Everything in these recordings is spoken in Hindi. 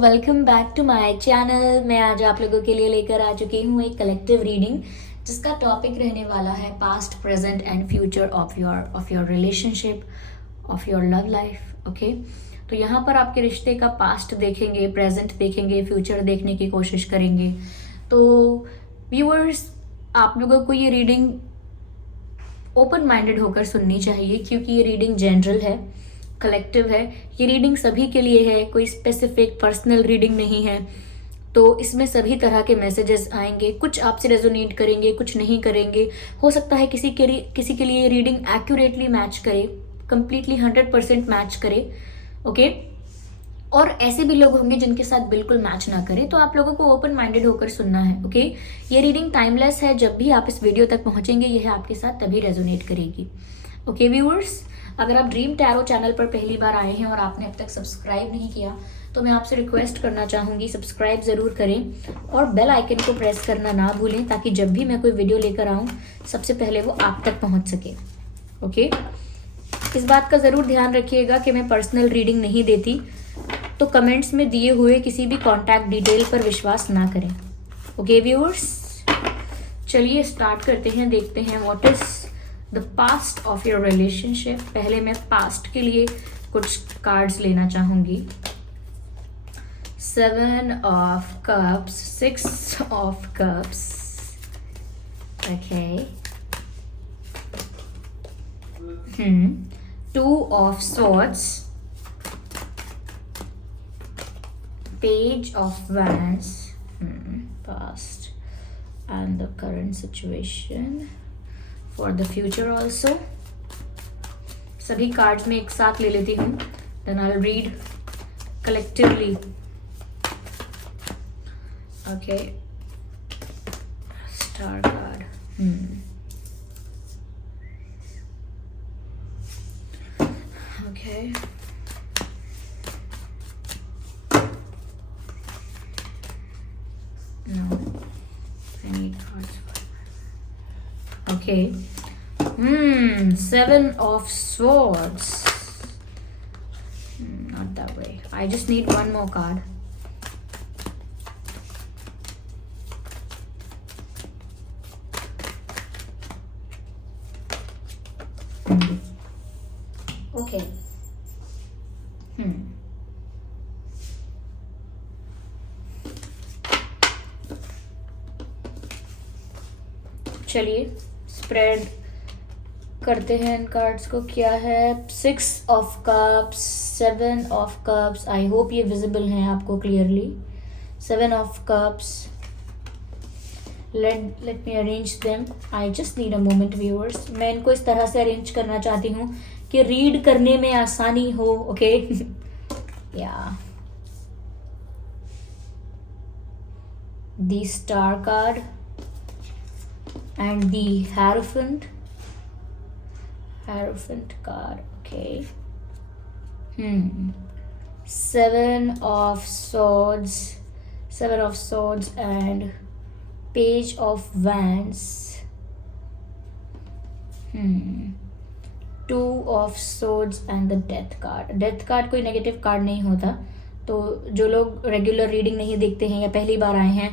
Welcome back to my channel. मैं आज आप लोगों के लिए लेकर आ चुकी हूँ एक कलेक्टिव रीडिंग जिसका टॉपिक रहने वाला है past, present and future of your relationship, of your love life. Okay, तो यहाँ पर आपके रिश्ते का पास्ट देखेंगे, प्रेजेंट देखेंगे, फ्यूचर देखने की कोशिश करेंगे। तो व्यूअर्स, आप लोगों को ये रीडिंग ओपन माइंडेड होकर सुननी चाहिए क्योंकि ये रीडिंग जनरल है, कलेक्टिव है। ये रीडिंग सभी के लिए है, कोई स्पेसिफिक पर्सनल रीडिंग नहीं है। तो इसमें सभी तरह के मैसेजेस आएंगे, कुछ आपसे रेजोनेट करेंगे, कुछ नहीं करेंगे। हो सकता है किसी के लिए ये रीडिंग एक्यूरेटली मैच करे, कंप्लीटली 100% मैच करे। ओके, और ऐसे भी लोग होंगे जिनके साथ बिल्कुल मैच ना करे। तो आप लोगों को ओपन माइंडेड होकर सुनना है। ओके, ये रीडिंग टाइमलेस है। जब भी आप इस वीडियो तक पहुंचेंगे यह आपके साथ तभी रेजोनेट करेगी। ओके व्यूअर्स, अगर आप ड्रीम टैरो चैनल पर पहली बार आए हैं और आपने अब तक सब्सक्राइब नहीं किया तो मैं आपसे रिक्वेस्ट करना चाहूँगी, सब्सक्राइब ज़रूर करें और बेल आइकन को प्रेस करना ना भूलें ताकि जब भी मैं कोई वीडियो लेकर आऊँ सबसे पहले वो आप तक पहुँच सके। ओके, इस बात का ज़रूर ध्यान रखिएगा कि मैं पर्सनल रीडिंग नहीं देती, तो कमेंट्स में दिए हुए किसी भी कॉन्टैक्ट डिटेल पर विश्वास ना करें। ओके व्यूअर्स, चलिए स्टार्ट करते हैं, देखते हैं what is the past of your relationship. पहले मैं पास्ट के लिए कुछ कार्ड्स लेना चाहूंगी। 7 of cups, 6 of cups, okay, 2 of swords, page of wands, past and the current situation, for the future also. सभी कार्ड्स में एक साथ ले लेती हूँ, then I'll read collectively. Okay, star card. Okay. No, I need cards. Okay. 7 of swords. Not that way. I just need one more card. Okay. चलिए स्प्रेड करते हैं इन कार्ड्स को। क्या है? 6 of cups, 7 of cups. I hope ये विजिबल हैं आपको clearly. 7 of cups, let me arrange them. I just need a moment viewers. मैं इनको इस तरह से अरेंज करना चाहती हूँ कि रीड करने में आसानी हो। ओके या the star card and the Hierophant card. Okay. 7 of swords and page of wands. 2 of swords and the death card. Death card कोई नेगेटिव कार्ड नहीं होता, तो जो लोग रेगुलर रीडिंग नहीं देखते हैं या पहली बार आए हैं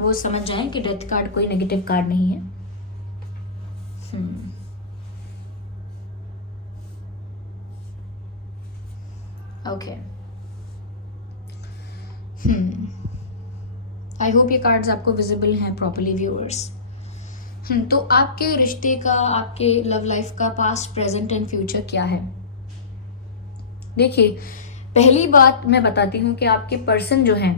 वो समझ जाएं कि डेथ कार्ड कोई नेगेटिव कार्ड नहीं है। ओके, आई होप ये कार्ड्स आपको विजिबल हैं प्रॉपर्ली व्यूअर्स। तो आपके रिश्ते का, आपके लव लाइफ का पास्ट, प्रेजेंट एंड फ्यूचर क्या है? देखिए, पहली बात मैं बताती हूँ कि आपके पर्सन जो हैं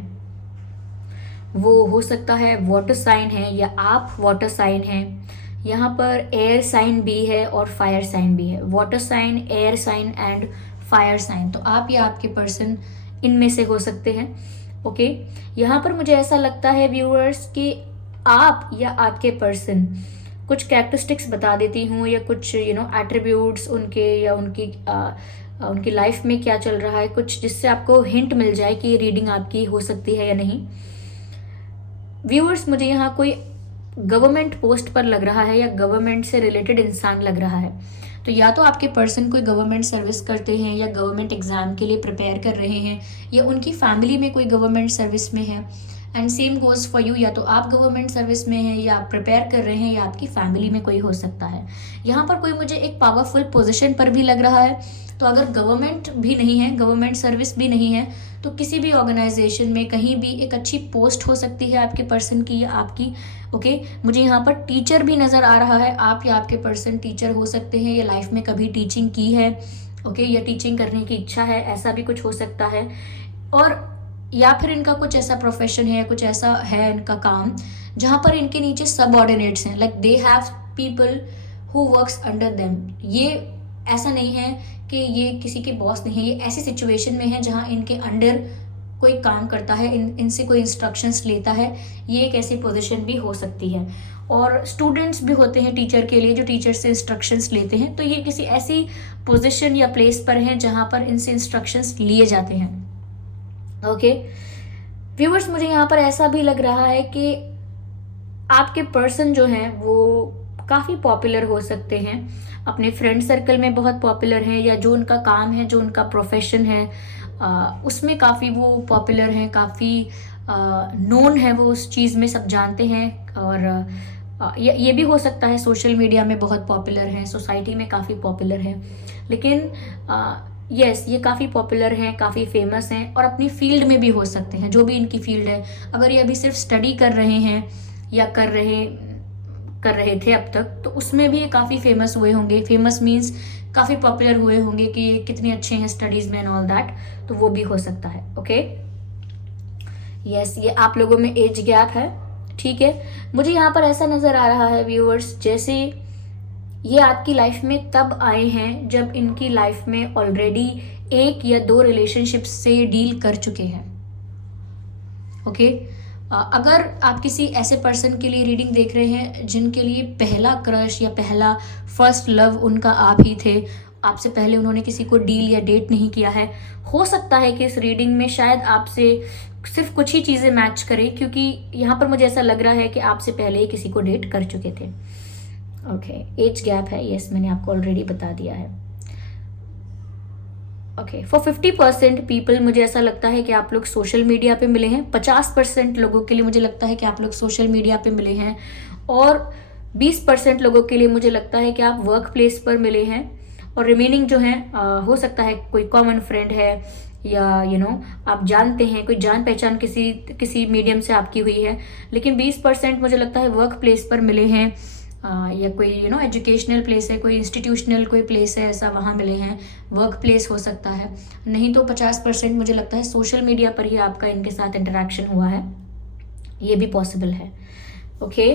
वो हो सकता है वाटर साइन है या आप वाटर साइन हैं। यहाँ पर एयर साइन भी है और फायर साइन भी है। Water sign, air sign and fire sign. तो आप या आपके पर्सन इनमें से हो सकते हैं। ओके, यहाँ पर मुझे ऐसा लगता है व्यूअर्स कि आप या आपके पर्सन, कुछ कैरेक्टरिस्टिक्स बता देती हूँ या कुछ एट्रीब्यूट्स उनके या उनकी लाइफ में क्या चल रहा है, कुछ जिससे आपको हिंट मिल जाए कि ये रीडिंग आपकी हो सकती है या नहीं। व्यूअर्स, मुझे यहाँ कोई गवर्नमेंट पोस्ट पर लग रहा है या गवर्नमेंट से रिलेटेड इंसान लग रहा है। तो या तो आपके पर्सन कोई गवर्नमेंट सर्विस करते हैं या गवर्नमेंट एग्जाम के लिए प्रिपेयर कर रहे हैं, या उनकी फैमिली में कोई गवर्नमेंट सर्विस में है। And same goes for you, या तो आप गवर्नमेंट सर्विस में हैं या आप प्रिपेयर कर रहे हैं, या आपकी फैमिली में कोई हो सकता है। यहाँ पर कोई मुझे एक पावरफुल पोजीशन पर भी लग रहा है। तो अगर गवर्नमेंट भी नहीं है, गवर्नमेंट सर्विस भी नहीं है, तो किसी भी ऑर्गेनाइजेशन में कहीं भी एक अच्छी पोस्ट हो सकती है आपके पर्सन की या आपकी। ओके, मुझे यहाँ पर टीचर भी नज़र आ रहा है। आप या आपके पर्सन टीचर हो सकते हैं, या लाइफ में कभी टीचिंग की है, ओके, या टीचिंग करने की इच्छा है, ऐसा भी कुछ हो सकता है। और या फिर इनका कुछ ऐसा प्रोफेशन है, कुछ ऐसा है इनका काम जहाँ पर इनके नीचे सबऑर्डिनेट्स हैं, like they have people who works under them. ये ऐसा नहीं है कि ये किसी के बॉस नहीं है, ये ऐसी सिचुएशन में है जहाँ इनके अंडर कोई काम करता है, इनसे कोई इंस्ट्रक्शंस लेता है। ये एक ऐसी पोजीशन भी हो सकती है। और स्टूडेंट्स भी होते हैं टीचर के लिए, जो टीचर से इंस्ट्रक्शंस लेते हैं। तो ये किसी ऐसी पोजीशन या प्लेस पर हैं जहाँ पर इनसे इंस्ट्रक्शंस लिए जाते हैं। ओके व्यूअर्स, मुझे यहाँ पर ऐसा भी लग रहा है कि आपके पर्सन जो हैं वो काफ़ी पॉपुलर हो सकते हैं, अपने फ्रेंड सर्कल में बहुत पॉपुलर हैं, या जो उनका काम है, जो उनका प्रोफेशन है उसमें काफ़ी वो पॉपुलर हैं, काफ़ी नोन है वो उस चीज़ में, सब जानते हैं। और ये भी हो सकता है सोशल मीडिया में बहुत पॉपुलर हैं, सोसाइटी में काफ़ी पॉपुलर हैं। लेकिन यस, ये काफ़ी पॉपुलर हैं, काफ़ी फेमस हैं, और अपनी फील्ड में भी हो सकते हैं, जो भी इनकी फील्ड है। अगर ये अभी सिर्फ स्टडी कर रहे हैं या कर रहे थे अब तक, तो उसमें भी ये काफ़ी फेमस हुए होंगे। फेमस मीन्स काफ़ी पॉपुलर हुए होंगे कि ये कितने अच्छे हैं स्टडीज़ में एंड ऑल दैट, तो वो भी हो सकता है। ओके यस, ये आप लोगों में एज गैप है, ठीक है। मुझे यहाँ पर ऐसा नज़र आ रहा है व्यूअर्स, जैसे ये आपकी लाइफ में तब आए हैं जब इनकी लाइफ में ऑलरेडी 1 या 2 रिलेशनशिप्स से डील कर चुके हैं। ओके अगर आप किसी ऐसे पर्सन के लिए रीडिंग देख रहे हैं जिनके लिए पहला क्रश या पहला फर्स्ट लव उनका आप ही थे, आपसे पहले उन्होंने किसी को डील या डेट नहीं किया है, हो सकता है कि इस रीडिंग में शायद आपसे सिर्फ कुछ ही चीज़ें मैच करें, क्योंकि यहाँ पर मुझे ऐसा लग रहा है कि आपसे पहले ही किसी को डेट कर चुके थे। ओके एज गैप है, यस, मैंने आपको ऑलरेडी बता दिया है। ओके फॉर 50% पीपल मुझे ऐसा लगता है कि आप लोग सोशल मीडिया पे मिले हैं। 50% लोगों के लिए मुझे लगता है कि आप लोग सोशल मीडिया पे मिले हैं, और 20% लोगों के लिए मुझे लगता है कि आप वर्क प्लेस पर मिले हैं, और रिमेनिंग जो है हो सकता है कोई कॉमन फ्रेंड है, या आप जानते हैं, कोई जान पहचान किसी मीडियम से आपकी हुई है। लेकिन 20% मुझे लगता है वर्क प्लेस पर मिले हैं, या कोई एजुकेशनल प्लेस है, कोई इंस्टीट्यूशनल कोई प्लेस है, ऐसा वहाँ मिले हैं, वर्क प्लेस हो सकता है। नहीं तो 50% मुझे लगता है सोशल मीडिया पर ही आपका इनके साथ इंटरेक्शन हुआ है, ये भी पॉसिबल है। ओके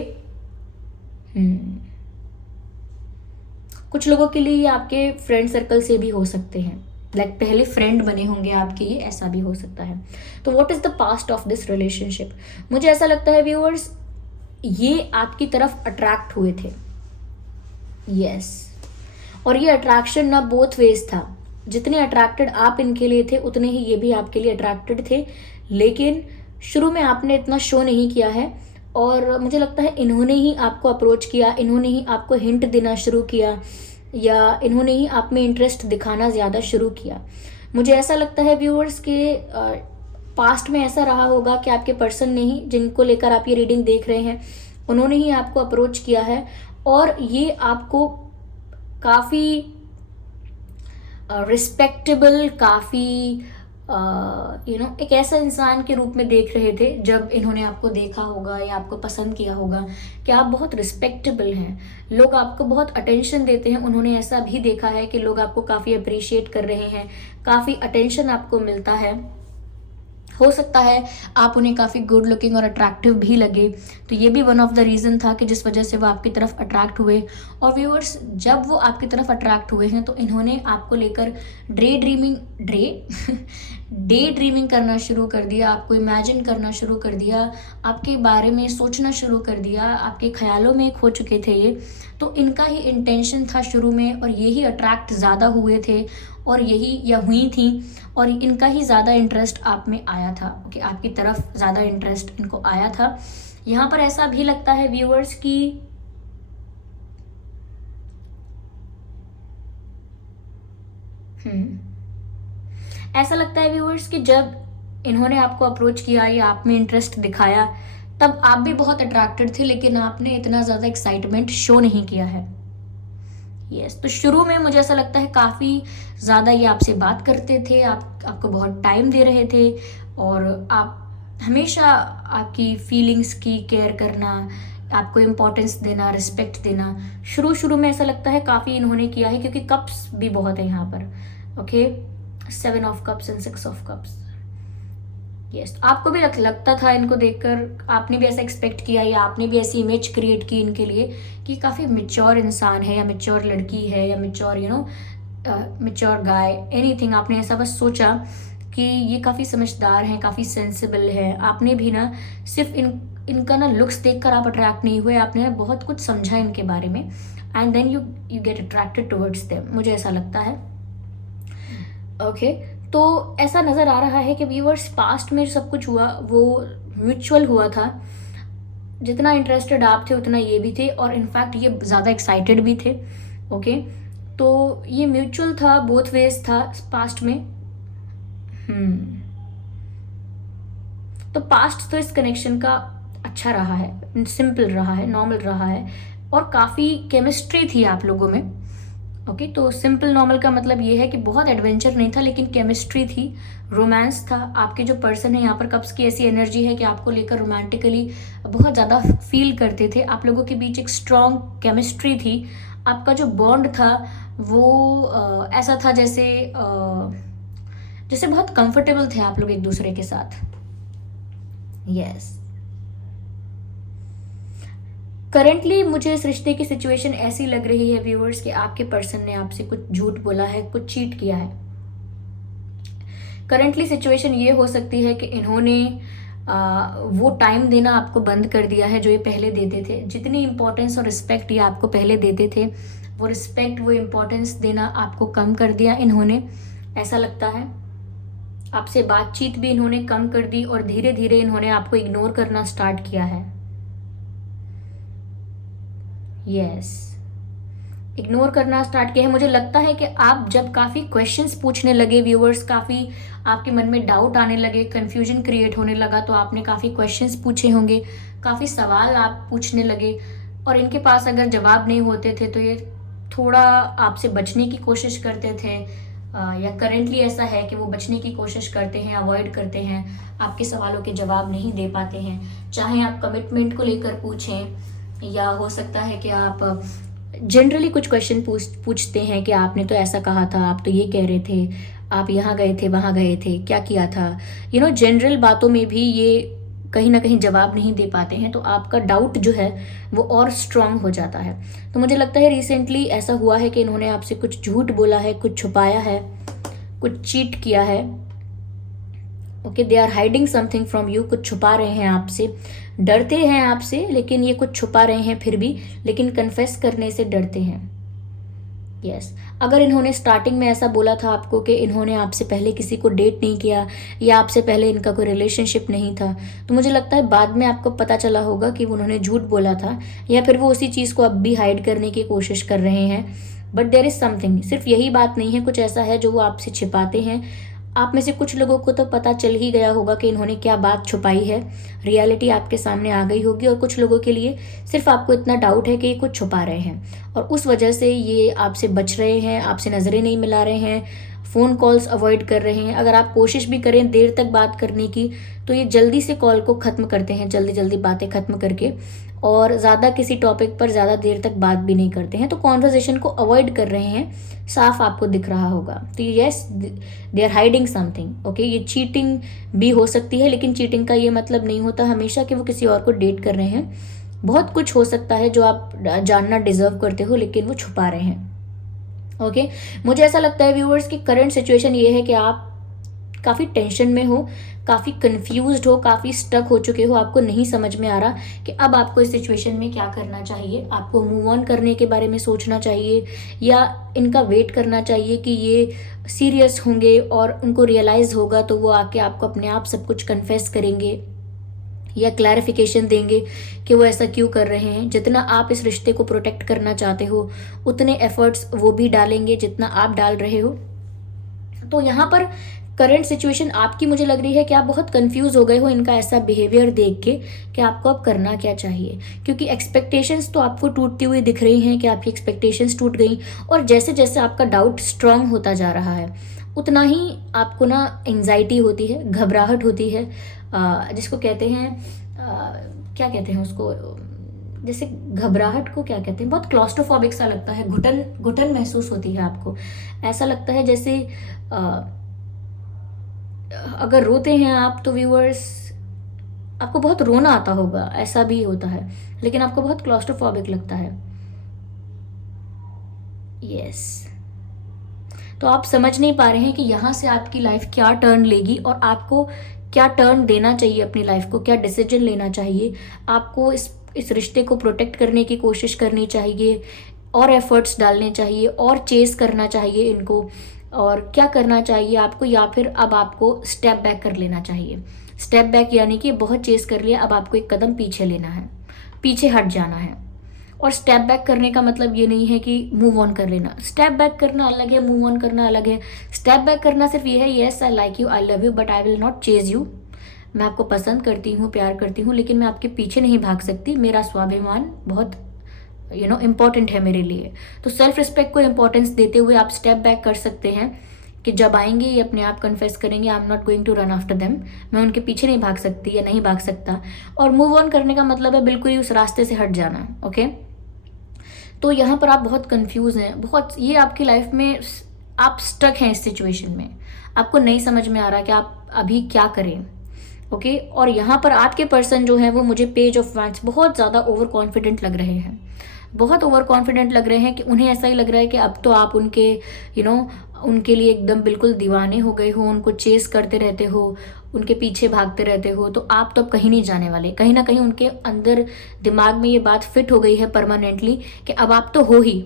कुछ लोगों के लिए ये आपके फ्रेंड सर्कल से भी हो सकते हैं, लाइक पहले फ्रेंड बने होंगे आपके, ये ऐसा भी हो सकता है। तो what is the past of this relationship? मुझे ऐसा लगता है व्यूअर्स, ये आपकी तरफ अट्रैक्ट हुए थे, यस, और ये अट्रैक्शन ना बोथ वेज था। जितने अट्रैक्टेड आप इनके लिए थे उतने ही ये भी आपके लिए अट्रैक्टेड थे, लेकिन शुरू में आपने इतना शो नहीं किया है, और मुझे लगता है इन्होंने ही आपको अप्रोच किया, इन्होंने ही आपको हिंट देना शुरू किया, या इन्होंने ही आप में इंटरेस्ट दिखाना ज़्यादा शुरू किया। मुझे ऐसा लगता है व्यूअर्स के पास्ट में ऐसा रहा होगा कि आपके पर्सन ने ही, जिनको लेकर आप ये रीडिंग देख रहे हैं, उन्होंने ही आपको अप्रोच किया है, और ये आपको काफ़ी रिस्पेक्टेबल, काफ़ी एक ऐसा इंसान के रूप में देख रहे थे जब इन्होंने आपको देखा होगा या आपको पसंद किया होगा कि आप बहुत रिस्पेक्टेबल हैं, लोग आपको बहुत अटेंशन देते हैं। उन्होंने ऐसा भी देखा है कि लोग आपको काफ़ी अप्रिशिएट कर रहे हैं, काफ़ी अटेंशन आपको मिलता है। हो सकता है आप उन्हें काफ़ी गुड लुकिंग और अट्रैक्टिव भी लगे, तो ये भी वन ऑफ द रीज़न था कि जिस वजह से वो आपकी तरफ अट्रैक्ट हुए। और व्यूअर्स, जब वो आपकी तरफ अट्रैक्ट हुए हैं तो इन्होंने आपको लेकर डे ड्रीमिंग करना शुरू कर दिया, आपको इमेजिन करना शुरू कर दिया, आपके बारे में सोचना शुरू कर दिया, आपके ख्यालों में खो चुके थे ये। तो इनका ही इंटेंशन था शुरू में, और यही अट्रैक्ट ज़्यादा हुए थे, और यही या हुई थी, और इनका ही ज़्यादा इंटरेस्ट आप में आया था। ओके आपकी तरफ ज़्यादा इंटरेस्ट इनको आया था। यहाँ पर ऐसा भी लगता है व्यूअर्स कि ऐसा लगता है व्यूअर्स कि जब इन्होंने आपको अप्रोच किया या आप में इंटरेस्ट दिखाया, तब आप भी बहुत अट्रैक्टेड थे, लेकिन आपने इतना ज़्यादा एक्साइटमेंट शो नहीं किया है। यस, तो शुरू में मुझे ऐसा लगता है काफ़ी ज़्यादा ये आपसे बात करते थे, आपको बहुत टाइम दे रहे थे, और आप हमेशा आपकी फीलिंग्स की केयर करना, आपको इम्पोर्टेंस देना, रिस्पेक्ट देना, शुरू में ऐसा लगता है काफ़ी इन्होंने किया है, क्योंकि कप्स भी बहुत है यहाँ पर। Okay, 7 of cups and 6 of cups. Yes, आपको भी लगता था इनको देखकर, आपने भी ऐसा एक्सपेक्ट किया या आपने भी ऐसी इमेज क्रिएट की इनके लिए कि काफ़ी मेच्योर इंसान है, या मेच्योर लड़की है, या मेच्योर मेच्योर गाय, एनीथिंग। आपने ऐसा बस सोचा कि ये काफ़ी समझदार हैं, काफ़ी सेंसिबल है। आपने भी ना सिर्फ इनका ना लुक्स देखकर आप अट्रैक्ट नहीं हुए, आपने बहुत कुछ समझा इनके बारे में, and then you get attracted towards them, मुझे ऐसा लगता है। ओके, तो ऐसा नज़र आ रहा है कि व्यूअर्स पास्ट में जो सब कुछ हुआ वो म्यूचुअल हुआ था। जितना इंटरेस्टेड आप थे उतना ये भी थे, और इनफैक्ट ये ज़्यादा एक्साइटेड भी थे। ओके, तो ये म्यूचुअल था, बोथ वेज था पास्ट में। तो पास्ट तो इस कनेक्शन का अच्छा रहा है, सिंपल रहा है, नॉर्मल रहा है, और काफ़ी केमिस्ट्री थी आप लोगों में। ओके, तो सिंपल नॉर्मल का मतलब ये है कि बहुत एडवेंचर नहीं था, लेकिन केमिस्ट्री थी, रोमांस था। आपके जो पर्सन है यहाँ पर कप्स की ऐसी एनर्जी है कि आपको लेकर रोमांटिकली बहुत ज़्यादा फील करते थे। आप लोगों के बीच एक स्ट्रॉन्ग केमिस्ट्री थी। आपका जो बॉन्ड था वो ऐसा था जैसे जैसे बहुत कंफर्टेबल थे आप लोग एक दूसरे के साथ। यस, करंटली मुझे इस रिश्ते की सिचुएशन ऐसी लग रही है व्यूअर्स कि आपके पर्सन ने आपसे कुछ झूठ बोला है, कुछ चीट किया है। करंटली सिचुएशन ये हो सकती है कि इन्होंने वो टाइम देना आपको बंद कर दिया है जो ये पहले देते थे। जितनी इंपॉर्टेंस और रिस्पेक्ट ये आपको पहले देते थे, वो रिस्पेक्ट, वो इंपॉर्टेंस देना आपको कम कर दिया इन्होंने, ऐसा लगता है। आपसे बातचीत भी इन्होंने कम कर दी, और धीरे धीरे इन्होंने आपको इग्नोर करना स्टार्ट किया है। यस, इग्नोर करना स्टार्ट किया है। मुझे लगता है कि आप जब काफ़ी क्वेश्चंस पूछने लगे व्यूअर्स, काफ़ी आपके मन में डाउट आने लगे, कंफ्यूजन क्रिएट होने लगा, तो आपने काफ़ी क्वेश्चंस पूछे होंगे, काफ़ी सवाल आप पूछने लगे, और इनके पास अगर जवाब नहीं होते थे तो ये थोड़ा आपसे बचने की कोशिश करते थे, या करेंटली ऐसा है कि वो बचने की कोशिश करते हैं, अवॉइड करते हैं, आपके सवालों के जवाब नहीं दे पाते हैं। चाहे आप कमिटमेंट को लेकर पूछें, या हो सकता है कि आप जनरली कुछ क्वेश्चन पूछते हैं कि आपने तो ऐसा कहा था, आप तो ये कह रहे थे, आप यहाँ गए थे, वहाँ गए थे, क्या किया था, जनरल बातों में भी ये कहीं ना कहीं जवाब नहीं दे पाते हैं, तो आपका डाउट जो है वो और स्ट्रांग हो जाता है। तो मुझे लगता है रिसेंटली ऐसा हुआ है कि इन्होंने आपसे कुछ झूठ बोला है, कुछ छुपाया है, कुछ चीट किया है। Okay, they are hiding something from you, कुछ छुपा रहे हैं आपसे, डरते हैं आपसे, लेकिन ये कुछ छुपा रहे हैं फिर भी, लेकिन कन्फेस करने से डरते हैं। यस, अगर इन्होंने स्टार्टिंग में ऐसा बोला था आपको कि इन्होंने आपसे पहले किसी को डेट नहीं किया, या आपसे पहले इनका कोई रिलेशनशिप नहीं था, तो मुझे लगता है बाद में आपको पता चला होगा कि उन्होंने झूठ बोला था, या फिर वो उसी चीज़ को अब भी हाइड करने की कोशिश कर रहे हैं। बट देयर इज़ समथिंग, सिर्फ यही बात नहीं है, कुछ ऐसा है जो वो आपसे छिपाते हैं। आप में से कुछ लोगों को तो पता चल ही गया होगा कि इन्होंने क्या बात छुपाई है, रियलिटी आपके सामने आ गई होगी, और कुछ लोगों के लिए सिर्फ आपको इतना डाउट है कि ये कुछ छुपा रहे हैं, और उस वजह से ये आपसे बच रहे हैं, आपसे नज़रें नहीं मिला रहे हैं, फ़ोन कॉल्स अवॉइड कर रहे हैं। अगर आप कोशिश भी करें देर तक बात करने की, तो ये जल्दी से कॉल को ख़त्म करते हैं, जल्दी जल्दी बातें ख़त्म करके, और ज़्यादा किसी टॉपिक पर ज़्यादा देर तक बात भी नहीं करते हैं, तो कॉन्वर्जेशन को अवॉइड कर रहे हैं, साफ आपको दिख रहा होगा। तो yes, they are hiding something. Okay, ये चीटिंग भी हो सकती है, लेकिन चीटिंग का ये मतलब नहीं होता हमेशा कि वो किसी और को डेट कर रहे हैं। बहुत कुछ हो सकता है जो आप जानना डिजर्व करते हो, लेकिन वो छुपा रहे हैं। ओके, मुझे ऐसा लगता है व्यूअर्स की करंट सिचुएशन ये है कि आप काफ़ी टेंशन में हो, काफ़ी कंफ्यूज्ड हो, काफ़ी स्टक हो चुके हो, आपको नहीं समझ में आ रहा कि अब आपको इस सिचुएशन में क्या करना चाहिए। आपको मूव ऑन करने के बारे में सोचना चाहिए, या इनका वेट करना चाहिए कि ये सीरियस होंगे और उनको रियलाइज़ होगा तो वो आके आपको अपने आप सब कुछ कन्फेस करेंगे, या क्लैरिफिकेशन देंगे कि वो ऐसा क्यों कर रहे हैं। जितना आप इस रिश्ते को प्रोटेक्ट करना चाहते हो, उतने एफर्ट्स वो भी डालेंगे जितना आप डाल रहे हो। तो यहाँ पर करंट सिचुएशन आपकी मुझे लग रही है कि आप बहुत कंफ्यूज हो गए हो इनका ऐसा बिहेवियर देख के कि आपको अब करना क्या चाहिए, क्योंकि एक्सपेक्टेशंस तो आपको टूटती हुई दिख रही हैं कि आपकी एक्सपेक्टेशंस टूट गई, और जैसे जैसे आपका डाउट स्ट्रांग होता जा रहा है उतना ही आपको ना एंजाइटी होती है, घबराहट होती है, जिसको कहते हैं क्या कहते हैं उसको, जैसे घबराहट को क्या कहते हैं, बहुत क्लॉस्ट्रोफोबिक सा लगता है, घुटन घुटन महसूस होती है आपको। ऐसा लगता है जैसे अगर रोते हैं आप तो व्यूअर्स आपको बहुत रोना आता होगा, ऐसा भी होता है, लेकिन आपको बहुत क्लॉस्ट्रोफोबिक लगता है। यस, तो आप समझ नहीं पा रहे हैं कि यहाँ से आपकी लाइफ क्या टर्न लेगी और आपको क्या टर्न देना चाहिए अपनी लाइफ को, क्या डिसीजन लेना चाहिए आपको। इस रिश्ते को प्रोटेक्ट करने की कोशिश करनी चाहिए, और एफर्ट्स डालने चाहिए, और चेस करना चाहिए इनको, और क्या करना चाहिए आपको, या फिर अब आपको स्टेप बैक कर लेना चाहिए। स्टेप बैक यानी कि बहुत चेस कर लिया, अब आपको एक कदम पीछे लेना है, पीछे हट जाना है। और स्टेप बैक करने का मतलब ये नहीं है कि मूव ऑन कर लेना। स्टेप बैक करना अलग है, मूव ऑन करना अलग है। स्टेप बैक करना सिर्फ ये है, yes I like you, I love you, but I will not chase you. मैं आपको पसंद करती हूँ, प्यार करती हूँ, लेकिन मैं आपके पीछे नहीं भाग सकती। मेरा स्वाभिमान बहुत इम्पॉर्टेंट है मेरे लिए। तो सेल्फ रिस्पेक्ट को इम्पोर्टेंस देते हुए आप स्टेप बैक कर सकते हैं कि जब आएंगे ये अपने आप कन्फेस करेंगे, I am not going to run after them, मैं उनके पीछे नहीं भाग सकती या नहीं भाग सकता। और मूव ऑन करने का मतलब है बिल्कुल ही उस रास्ते से हट जाना। ओके, तो यहाँ पर आप बहुत कंफ्यूज हैं, बहुत, ये आपकी लाइफ में आप स्टक हैं इस सिचुएशन में, आपको नहीं समझ में आ रहा कि आप अभी क्या करें। ओके, और यहाँ पर आपके पर्सन जो है वो मुझे पेज ऑफ वांड्स बहुत ज़्यादा ओवर कॉन्फिडेंट लग रहे हैं, बहुत ओवर कॉन्फिडेंट लग रहे हैं कि उन्हें ऐसा ही लग रहा है कि अब तो आप उनके उनके लिए एकदम बिल्कुल दीवाने हो गए हो, उनको चेस करते रहते हो, उनके पीछे भागते रहते हो। तो आप तो अब कहीं नहीं जाने वाले। कहीं ना कहीं उनके अंदर दिमाग में ये बात फिट हो गई है परमानेंटली कि अब आप तो हो ही,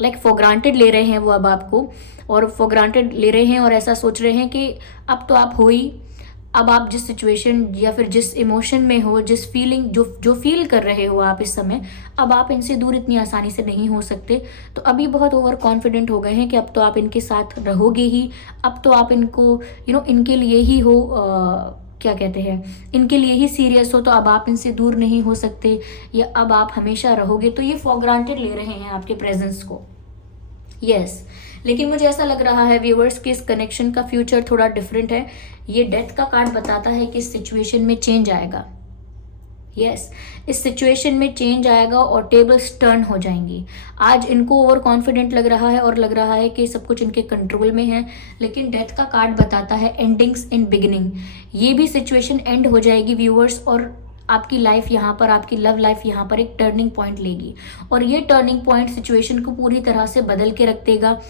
लाइक फॉर ग्रांटेड ले रहे हैं वो अब आपको, और फॉर ग्रांटेड ले रहे हैं और ऐसा सोच रहे हैं कि अब तो आप हो ही। अब आप जिस सिचुएशन या फिर जिस इमोशन में हो, जिस फीलिंग जो फील कर रहे हो आप इस समय, अब आप इनसे दूर इतनी आसानी से नहीं हो सकते। तो अभी बहुत ओवर कॉन्फिडेंट हो गए हैं कि अब तो आप इनके साथ रहोगे ही, अब तो आप इनको इनके लिए ही हो, क्या कहते हैं, इनके लिए ही सीरियस हो, तो अब आप इनसे दूर नहीं हो सकते, या अब आप हमेशा रहोगे। तो ये फॉर ग्रांटेड ले रहे हैं आपके प्रेजेंस को। यस, लेकिन मुझे ऐसा लग रहा है व्यूअर्स कि इस कनेक्शन का फ्यूचर थोड़ा डिफरेंट है। ये डेथ का कार्ड बताता है कि इस सिचुएशन में चेंज आएगा। यस, इस सिचुएशन में चेंज आएगा और टेबल्स टर्न हो जाएंगी। आज इनको ओवर कॉन्फिडेंट लग रहा है और लग रहा है कि सब कुछ इनके कंट्रोल में है, लेकिन डेथ का कार्ड बताता है एंडिंग्स इन बिगिनिंग। ये भी सिचुएशन एंड हो जाएगी व्यूअर्स, और आपकी लाइफ यहाँ पर, आपकी लव लाइफ यहाँ पर एक टर्निंग पॉइंट लेगी, और ये टर्निंग पॉइंट सिचुएशन को पूरी तरह से बदल के रख देगा,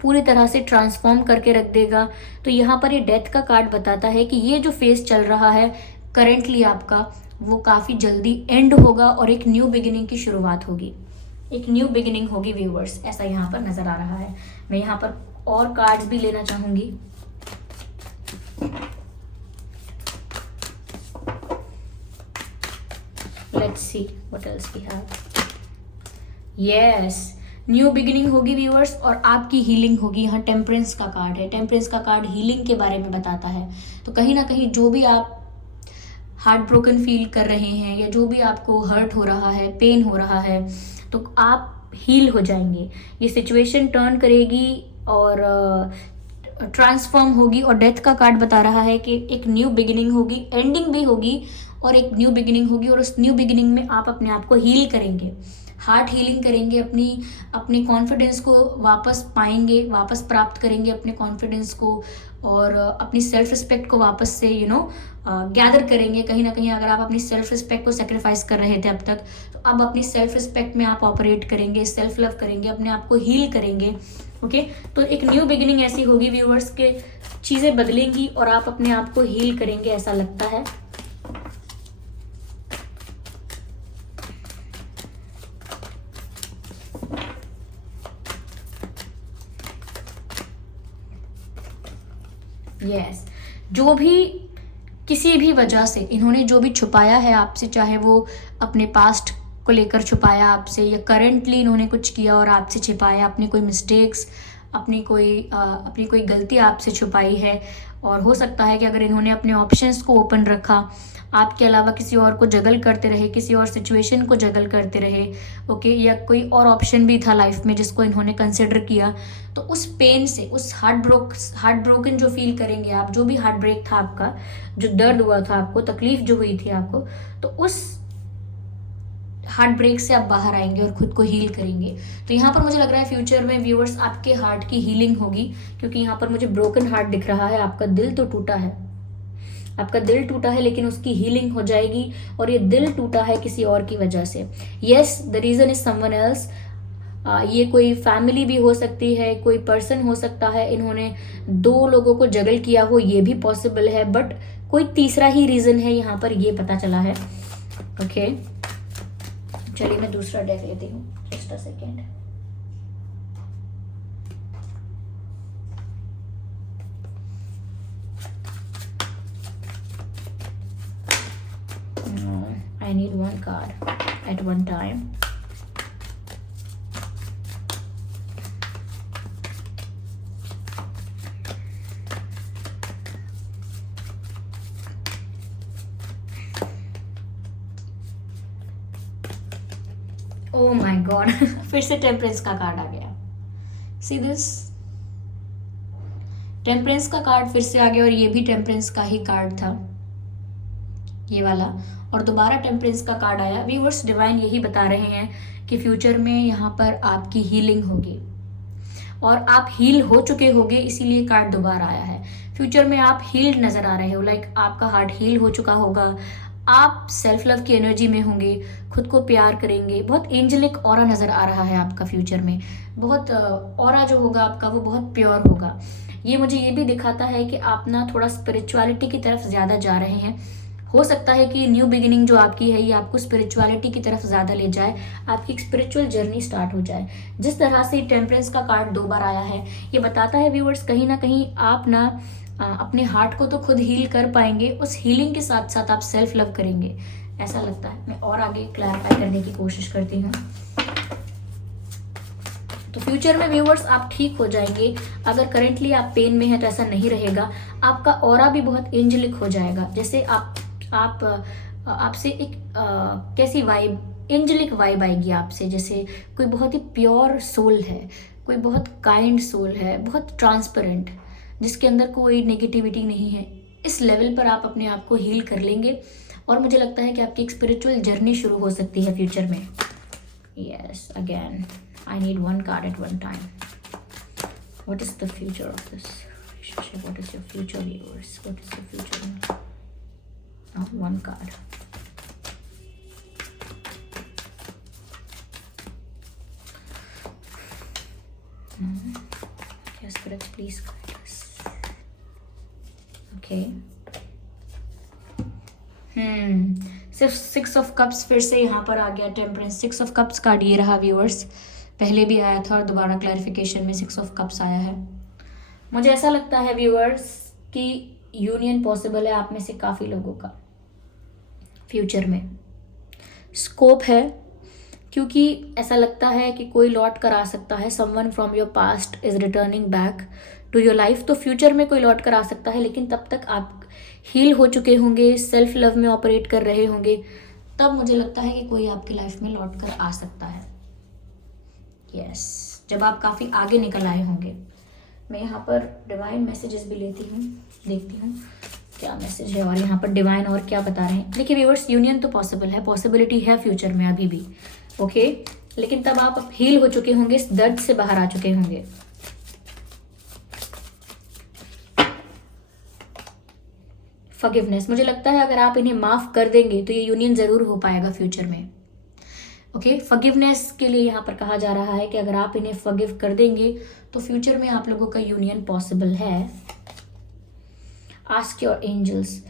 पूरी तरह से ट्रांसफॉर्म करके रख देगा। तो यहाँ पर ये डेथ का कार्ड बताता है कि ये जो फेज चल रहा है करेंटली आपका, वो काफ़ी जल्दी एंड होगा और एक न्यू बिगिनिंग की शुरुआत होगी, एक न्यू बिगिनिंग होगी व्यूअर्स, ऐसा यहाँ पर नज़र आ रहा है। मैं यहाँ पर और कार्ड्स भी लेना चाहूँगी। Let's see what else we have. Yes, new beginning होगी व्यूअर्स, और आपकी हीलिंग होगी। यहाँ टेम्परेंस का कार्ड है, टेम्परेंस का कार्ड हीलिंग के बारे में बताता है। तो कहीं ना कहीं जो भी आप हार्ट ब्रोकन फील कर रहे हैं, या जो भी आपको हर्ट हो रहा है, पेन हो रहा है, तो आप हील हो जाएंगे। ये सिचुएशन टर्न करेगी और ट्रांसफॉर्म होगी। और डेथ का कार्ड बता रहा है कि एक न्यू बिगिनिंग होगी, एंडिंग भी होगी और एक न्यू बिगिनिंग होगी, और उस न्यू बिगिनिंग में आप अपने आप को हील करेंगे, हार्ट हीलिंग करेंगे, अपने कॉन्फिडेंस को वापस पाएंगे, वापस प्राप्त करेंगे अपने कॉन्फिडेंस को, और अपनी सेल्फ रिस्पेक्ट को वापस से गैदर करेंगे। कहीं ना कहीं अगर आप अपनी सेल्फ रिस्पेक्ट को सेक्रीफाइस कर रहे थे अब तक, तो अब अपनी सेल्फ रिस्पेक्ट में आप ऑपरेट करेंगे, सेल्फ लव करेंगे, अपने आप को हील करेंगे। ओके, तो एक न्यू बिगिनिंग ऐसी होगी व्यूअर्स के चीज़ें बदलेंगी और आप अपने आप को हील करेंगे, ऐसा लगता है। यस, जो भी किसी भी वजह से इन्होंने जो भी छुपाया है आपसे, चाहे वो अपने पास्ट को लेकर छुपाया आपसे, या करेंटली इन्होंने कुछ किया और आपसे छिपाया, अपनी कोई मिस्टेक्स अपनी कोई गलती आपसे छुपाई है, और हो सकता है कि अगर इन्होंने अपने ऑप्शंस को ओपन रखा, आपके अलावा किसी और को जगल करते रहे, किसी और सिचुएशन को जगल करते रहे, ओके, या कोई और ऑप्शन भी था लाइफ में जिसको इन्होंने कंसिडर किया, तो उस पेन से, उस हार्ट ब्रोकन जो फील करेंगे आप, जो भी हार्ट ब्रेक था आपका, जो दर्द हुआ था आपको, तकलीफ जो हुई थी आपको, तो उस हार्ट ब्रेक से आप बाहर आएंगे और खुद को हील करेंगे। तो यहाँ पर मुझे लग रहा है फ्यूचर में व्यूअर्स आपके हार्ट की हीलिंग होगी, क्योंकि यहाँ पर मुझे ब्रोकन हार्ट दिख रहा है। आपका दिल तो टूटा है, आपका दिल टूटा है, लेकिन उसकी हीलिंग हो जाएगी। और ये दिल टूटा है किसी और की वजह से। Yes, the reason is someone else. ये कोई फैमिली भी हो सकती है, कोई पर्सन हो सकता है, इन्होंने 2 लोगों को जगल किया हो, ये भी पॉसिबल है, बट कोई तीसरा ही रीजन है यहाँ पर, ये पता चला है। ओके, चलिए मैं दूसरा डेक लेती हूँ, just a second. I need one card at one time. Oh my God, फिर से टेम्परेंस का कार्ड आ गया। See this? टेम्परेंस का कार्ड फिर से आ गया, और ये भी टेम्परेंस का ही कार्ड था, ये वाला, और दोबारा टेम्परेंस का कार्ड आया। व्यूअर्स, डिवाइन यही बता रहे हैं कि फ्यूचर में यहाँ पर आपकी हीलिंग होगी, और आप हील हो चुके होंगे, इसीलिए कार्ड दोबारा आया है। फ्यूचर में आप हील्ड नजर आ रहे हो, लाइक आपका हार्ट हील हो चुका होगा, आप सेल्फ लव की एनर्जी में होंगे, खुद को प्यार करेंगे। बहुत एंजेलिक ऑरा नजर आ रहा है आपका फ्यूचर में, बहुत ऑरा जो होगा आपका वो बहुत प्योर होगा। ये मुझे ये भी दिखाता है कि आप ना थोड़ा स्पिरिचुअलिटी की तरफ ज़्यादा जा रहे हैं। हो सकता है कि न्यू बिगिनिंग जो आपकी है ये आपको स्पिरिचुअलिटी की तरफ ज़्यादा ले जाए, आपकी एक स्पिरिचुअल जर्नी स्टार्ट हो जाए। जिस तरह से टेम्परेंस का कार्ड 2 बार आया है, ये बताता है व्यूअर्स, कहीं ना कहीं आप ना अपने हार्ट को तो खुद हील कर पाएंगे, उस हीलिंग के साथ साथ आप सेल्फ लव करेंगे, ऐसा लगता है। मैं और आगे क्लैरिफाई करने की कोशिश करती हूँ। तो फ्यूचर में व्यूअर्स आप ठीक हो जाएंगे। अगर करेंटली आप पेन में हैं तो ऐसा नहीं रहेगा। आपका ऑरा भी बहुत एंजेलिक हो जाएगा, जैसे आपसे एक कैसी वाइब, एंजेलिक वाइब आएगी आपसे, जैसे कोई बहुत ही प्योर सोल है, कोई बहुत काइंड सोल है, बहुत ट्रांसपेरेंट, जिसके अंदर कोई नेगेटिविटी नहीं है। इस लेवल पर आप अपने आप को हील कर लेंगे, और मुझे लगता है कि आपकी एक स्पिरिचुअल जर्नी शुरू हो सकती है फ्यूचर में। Yes, again I need one card at one time. What is the future of this relationship? What is your future viewers? What is the future? One card. Yes, Spirit, please guide us. Okay. सिर्फ 6 ऑफ कप्स फिर से यहाँ पर आ गया टेम्परेंस। 6 ऑफ कप्स कार्ड ये रहा व्यूअर्स, पहले भी आया था और दोबारा क्लैरिफिकेशन में 6 ऑफ कप्स आया है। मुझे ऐसा लगता है व्यूअर्स कि यूनियन पॉसिबल है आप में से काफ़ी लोगों का फ्यूचर में, स्कोप है, क्योंकि ऐसा लगता है कि कोई लौट कर आ सकता है। Someone from your past is returning back to your life. तो फ्यूचर में कोई लौट कर आ सकता है, लेकिन तब तक आप हील हो चुके होंगे, सेल्फ लव में ऑपरेट कर रहे होंगे, तब मुझे लगता है कि कोई आपकी लाइफ में लौट कर आ सकता है। यस, जब आप काफ़ी आगे निकल आए होंगे। मैं यहाँ पर डिवाइन मैसेजेस भी लेती हूँ, देखती हूँ क्या मैसेज है, और यहाँ पर डिवाइन और क्या बता रहे हैं। देखिए व्यूअर्स, यूनियन तो पॉसिबल है, पॉसिबिलिटी है फ्यूचर में अभी भी, ओके, लेकिन तब आप हील हो चुके होंगे, इस दर्द से बाहर आ चुके होंगे। फॉरगिवनेस, मुझे लगता है अगर आप इन्हें माफ कर देंगे तो ये यूनियन जरूर हो पाएगा फ्यूचर में। ओके, फॉरगिवनेस के लिए यहाँ पर कहा जा रहा है कि अगर आप इन्हें फॉरगिव कर देंगे तो फ्यूचर में आप लोगों का यूनियन पॉसिबल है। आस्क योर एंजल्स,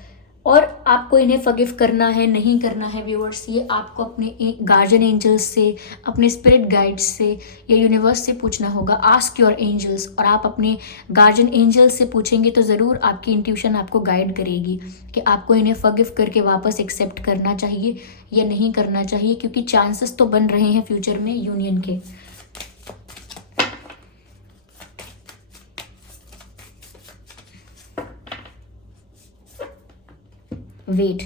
और आपको इन्हें फॉरगिव करना है नहीं करना है व्यूअर्स, ये आपको अपने गार्जियन एंजल्स से, अपने स्पिरिट गाइड्स से या यूनिवर्स से पूछना होगा। आस्क योर एंजल्स, और आप अपने गार्जियन एंजल्स से पूछेंगे तो ज़रूर आपकी इंट्यूशन आपको गाइड करेगी कि आपको इन्हें फॉरगिव करके वापस एक्सेप्ट करना चाहिए या नहीं करना चाहिए, क्योंकि चांसेस तो बन रहे हैं फ्यूचर में यूनियन के। वेट,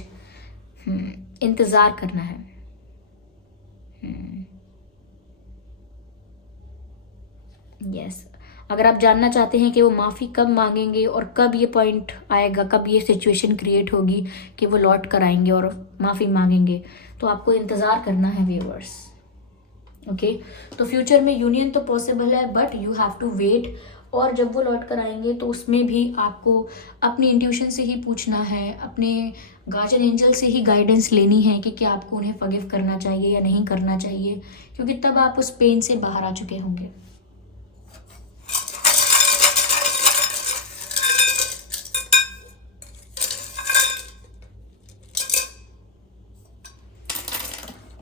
इंतज़ार करना है। यस, अगर आप जानना चाहते हैं कि वो माफ़ी कब मांगेंगे और कब ये पॉइंट आएगा, कब ये सिचुएशन क्रिएट होगी कि वो लौट कर आएंगे और माफ़ी मांगेंगे, तो आपको इंतज़ार करना है व्यूअर्स। ओके, तो फ्यूचर में यूनियन तो पॉसिबल है, but you have to wait. और जब वो लौट कर आएंगे तो उसमें भी आपको अपनी इंट्यूशन से ही पूछना है, अपने गार्जियन एंजल से ही गाइडेंस लेनी है कि क्या आपको उन्हें फॉरगिव करना चाहिए या नहीं करना चाहिए, क्योंकि तब आप उस पेन से बाहर आ चुके होंगे।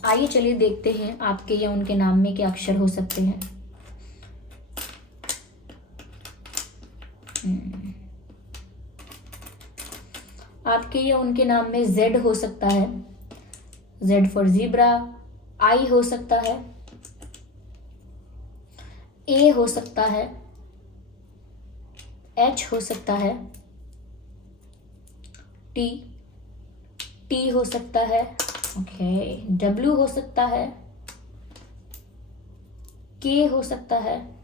आइए चलिए देखते हैं आपके या उनके नाम में क्या अक्षर हो सकते हैं। आपके या उनके नाम में Z हो सकता है, Z फॉर ज़ीब्रा। I हो सकता है, A हो सकता है, H हो सकता है, T हो सकता है, ओके, W हो सकता है, K हो सकता है,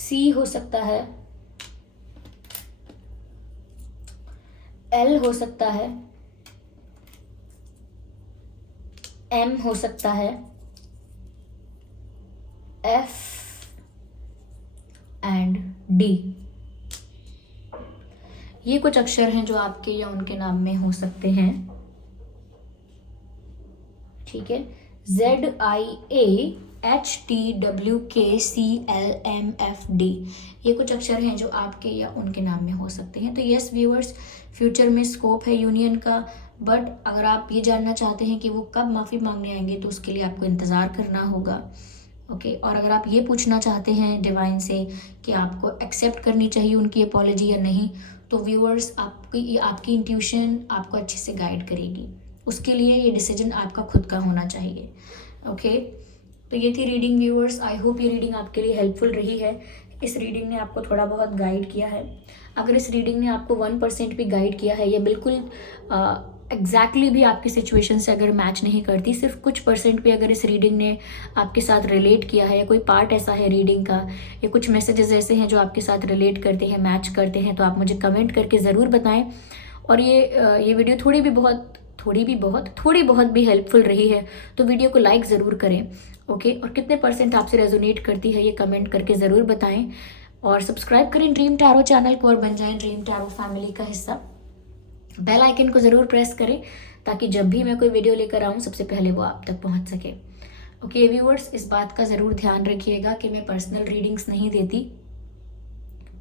C हो सकता है, L हो सकता है, M हो सकता है, F एंड D। ये कुछ अक्षर हैं जो आपके या उनके नाम में हो सकते हैं। ठीक है, ZIAHTWKCLMFD, ये कुछ अक्षर हैं जो आपके या उनके नाम में हो सकते हैं। तो यस व्यूअर्स, फ्यूचर में स्कोप है यूनियन का, बट अगर आप ये जानना चाहते हैं कि वो कब माफ़ी मांगने आएंगे तो उसके लिए आपको इंतज़ार करना होगा। ओके, और अगर आप ये पूछना चाहते हैं डिवाइन से कि आपको एक्सेप्ट करनी चाहिए उनकी अपॉलॉजी या नहीं, तो व्यूअर्स आपकी इंट्यूशन आपको अच्छे से गाइड करेगी। उसके लिए ये डिसीजन आपका खुद का होना चाहिए। ओके, तो ये थी रीडिंग व्यूअर्स। आई होप ये रीडिंग आपके लिए हेल्पफुल रही है। इस रीडिंग ने आपको थोड़ा बहुत गाइड किया है। अगर इस रीडिंग ने आपको 1% भी गाइड किया है, ये बिल्कुल एग्जैक्टली भी आपकी सिचुएशन से अगर मैच नहीं करती, सिर्फ कुछ % भी अगर इस रीडिंग ने आपके साथ रिलेट किया है, या कोई पार्ट ऐसा है रीडिंग का, या कुछ मैसेजेस ऐसे हैं जो आपके साथ रिलेट करते हैं, मैच करते हैं, तो आप मुझे कमेंट करके ज़रूर बताएं। और ये वीडियो थोड़ी बहुत भी हेल्पफुल रही है तो वीडियो को लाइक ज़रूर करें। ओके, और कितने % आपसे रेजोनेट करती है ये कमेंट करके ज़रूर बताएं। और सब्सक्राइब करें ड्रीम टैरो चैनल को और बन जाएं ड्रीम टैरो फैमिली का हिस्सा। बेल आइकन को ज़रूर प्रेस करें ताकि जब भी मैं कोई वीडियो लेकर आऊँ सबसे पहले वो आप तक पहुँच सके। ओके व्यूअर्स, इस बात का ज़रूर ध्यान रखिएगा कि मैं पर्सनल रीडिंग्स नहीं देती,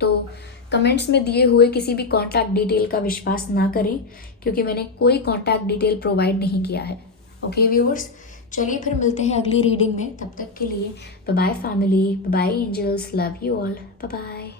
तो कमेंट्स में दिए हुए किसी भी कॉन्टैक्ट डिटेल का विश्वास ना करें, क्योंकि मैंने कोई कॉन्टैक्ट डिटेल प्रोवाइड नहीं किया है। ओके व्यूअर्स, चलिए फिर मिलते हैं अगली रीडिंग में। तब तक के लिए bye bye family, bye angels, love you all, bye bye.